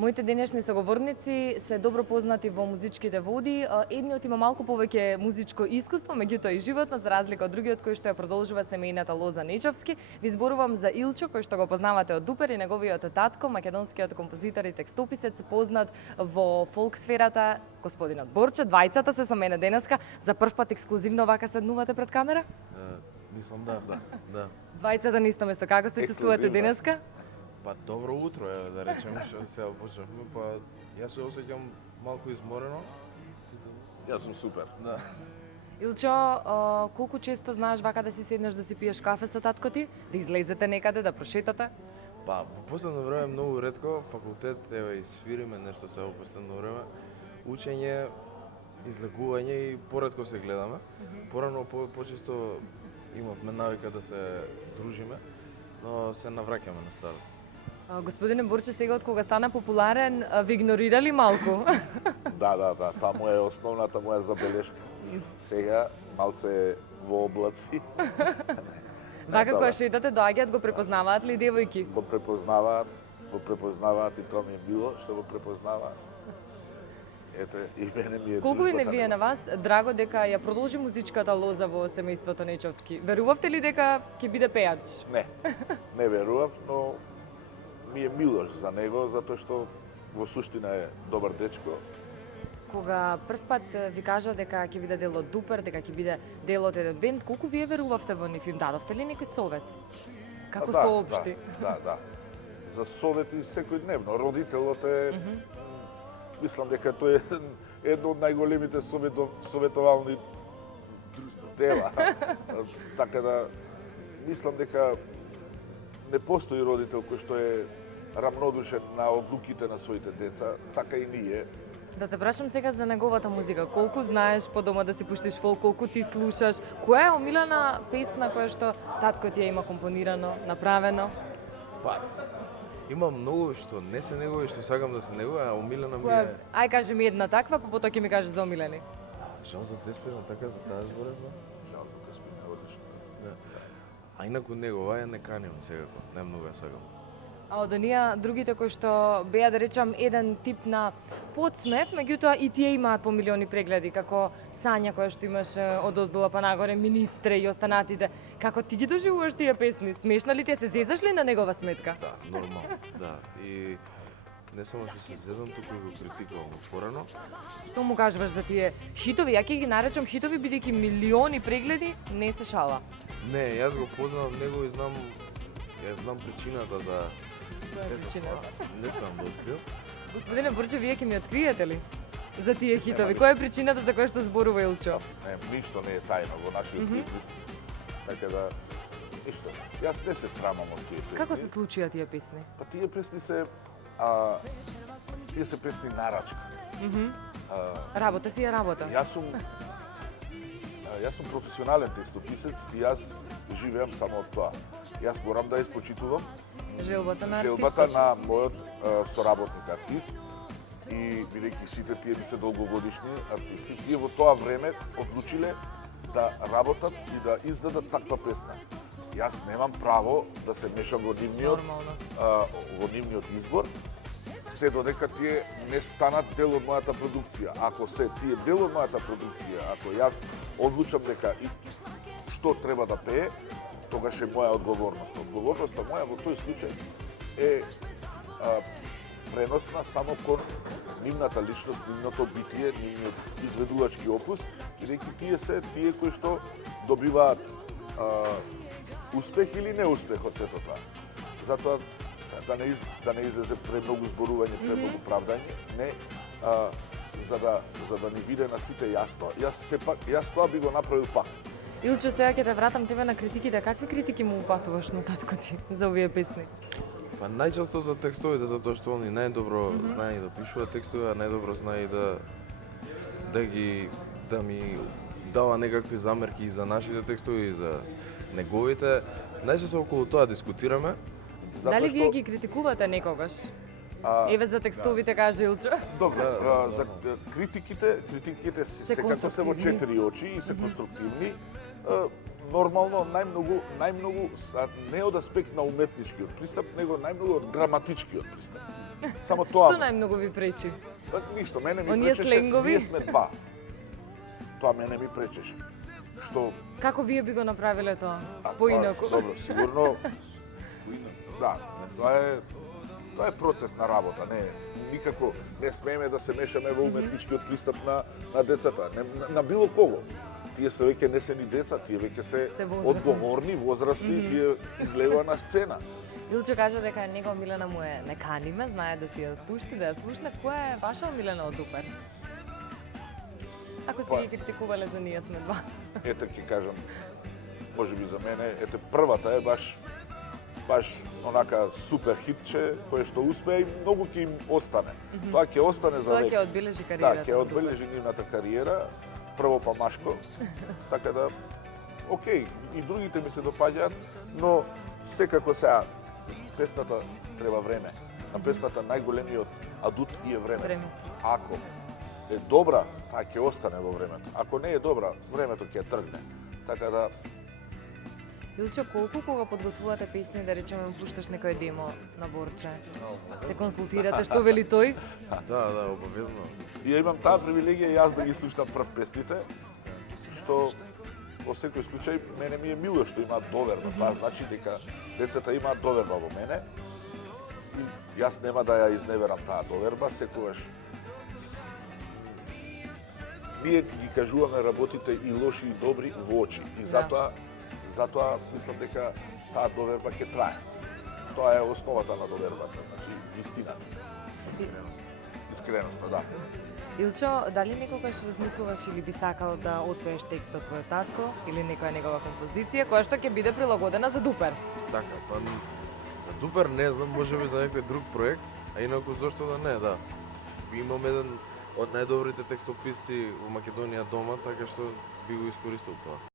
Моите денешни соговорници се добро познати во музичките води. Едниот има малку повеќе музичко искуство, меѓутоа и животно, за разлика од другиот кој што ја продолжува семејната лоза Нечовски. Ви зборувам за Илчо, кој што го познавате од Дупер, и неговиот татко, македонскиот композитор и текстописец, познат во фолк сферата, господинот Борче. Двајцата се со мене денеска. За прв пат ексклузивно вака седнувате пред камера? Мислам да. Двајцата на исто место. Како се чувствувате денеска? Па добро утро, да речеме, што сега почнавме, па јас се осеќам малку изморено. Јас сум супер. Да. Илчо, колку често знаеш вака да си седнеш да си пиеш кафе со татко ти, да излезете некаде, да прошетате? Па, во последно време многу ретко, факултет, еве и свириме нешто сега во последно време. Учење, излегување и поретко се гледаме. Порано почесто имавме навика да се дружиме, но се навраќаме на старо. Господине Борче, сега од кога стана популарен, ви игнорирали малку? Да, таа му е основната моја забелешка. Сега малце во облаци. Вака кога шетате, доаѓаат, го препознаваат ли девојки? Го препознаваат и тоа ми е било што го препознаваат. Ете, и мене ми е Колку ви не дружбата. вие на вас драго дека ја продолжи музичката лоза во семејството Нечовски? Верувавте ли дека ќе биде пејач? Не верував, но ми е милош за него, затоа што во суштина е добар дечко. Кога прв пат ви кажа дека ќе биде дел од Дупер, дека ќе биде дел од еден бенд, колку вие верувавте во нив? Им дадовте ли некој совет? Како соопшти? Да. За совети секојдневно. Родителот е, мислам дека тој е едно од најголемите советовални дела. Така да, мислам дека не постои родител кој што е рамнодушен на одлуките на своите деца, така и ние. Да те прашам сега за неговата музика. Колку знаеш по дома да си пуштиш фолк, колку ти слушаш? Која е омилена песна која што татко ти ја има компонирано, направено? Па, има многу што не се негови, што сакам да се негови, а омилена ми Која, е... ај кажи ми една таква, па потоа ќе ми кажеш за омилени. Жал за Деспина, така за таа зборедба? Жал за Деспина, одлично. Да. А инаку негова е не каним секако, најмногу ја сакам. А од оние другите кои што беа, да речам, еден тип на подсмев, меѓутоа и тие имаат по милиони прегледи, како Сања која што имаше од оздола па нагоре, Министре и останатите. Како ти ги доживуваш тие песни? Смешно ли ти е, се зезаш ли на негова сметка? Да, нормално, да. И не само што се зезам, туку го критикувам отворено. Што му кажуваш за тие хитови? Ја ќе ги наречам хитови, бидејќи милиони прегледи, не се шала. Не, јас го познавам него и знам причината за... Која е причината? Не знам да откриам. Господине Борче, вие ќе ми откриете ли за тие хитови? Која е причината за која што зборува Илчо? Не, ништо не е тајно во нашиот бизнис. Така да, ништо. Јас не се срамам од тие песни. Како се случија тие песни? Па тие песни се песни нарачка. Работа си е работа. Јас сум професионален текстописец и јас живеам само од тоа. Јас морам да испочитувам Желбата на желбата артистот. на мојот соработник артист и бидејќи сите тие ми се долгогодишни артисти, тие во тоа време одлучиле да работат и да издадат таква песна. Јас немам право да се мешам во нивниот избор, се додека тие не станат дел од мојата продукција. Ако се тие дел од мојата продукција, ако јас одлучам дека и што треба да пее, тогаш е моја одговорност. Одговорноста моја во тој случај е преносна само кон нивната личност, нивното битие, нивниот изведувачки опус, бидејќи тие се тие кои што добиваат успех или неуспех од сето тоа. Затоа да не излезе премногу зборување, премногу правдање, не, за да ни биде на сите јасно, јас тоа би го направил пак. Илчо, сега ќе те вратам тебе на критиките. Какви критики му упатуваш на татко ти за овие песни? Па најчесто за текстовите, затоа што он и најдобро знае да пишува текстови, а најдобро знае да ми дава некакви замерки и за нашите текстови и за неговите. Најчесто околу тоа дискутираме. Дали вие ги критикувате некогаш? Еве за текстовите каже Илчо. Добро, за критиките секако се во четири очи и се конструктивни. нормално најмногу не од аспект на уметничкиот пристап, него најмногу од граматичкиот пристап. Само тоа. Што најмногу ви пречи? Ништо, мене ми Оние пречеше, сленгови? ние сме два. Тоа мене ми пречеше. Што Како вие би го направиле тоа? а, Поинаку. Добро, сигурно. Да, тоа е процес на работа, не никако не смееме да се мешаме во уметничкиот пристап на децата, на било кого. Тие се веќе не се ни деца, тие веќе се возрастни. одговорни, возрастни, тие излегува на сцена. Илчо кажа дека негова омилена му е "Не кани ме", знае да си ја пушти, да ја слушне. Која е ваша омилена од Дупер? Ако сте Па- ги критикувале за ние сме два. Ете ќе кажам, можеби за мене, ете првата е баш онака супер хитче, кое што успеа и многу ќе им остане. Тоа ќе остане за Тоа век. ќе одбележи Да, кариерата. ќе одбележи нивната кариера, прво па машко, така да, окей, и другите ми се допаѓаат, но секако сега, песната треба време. На песната најголемиот адут и е времето. Времето. Ако е добра, таа ќе остане во времето. Ако не е добра, времето ќе тргне. Така да, Илчо, колку кога подготвувате песни, да речеме, пушташ некој демо на Борче? Се консултирате, што вели тој? Да, обавезно. ја имам таа привилегија јас да ги слушам прв песните, што во секој случај мене ми е мило што имаат доверба. Тоа значи дека децата имаат доверба во мене. И јас нема да ја изневерам таа доверба, секогаш ние ги кажуваме работите и лоши и добри во очи. И затоа мислам дека таа доверба ќе трае. Тоа е основата на довербата, значи вистина, искреноста, да. Илчо, дали некогаш размислуваш или би сакал да отпееш текстот твој татко или некоја негова композиција која што ќе биде прилагодена за Дупер? Така, па за Дупер не знам, можеби за некој друг проект, а инаку зошто да не, да. Имам еден од најдобрите текстописци во Македонија дома, така што би го искористил тоа.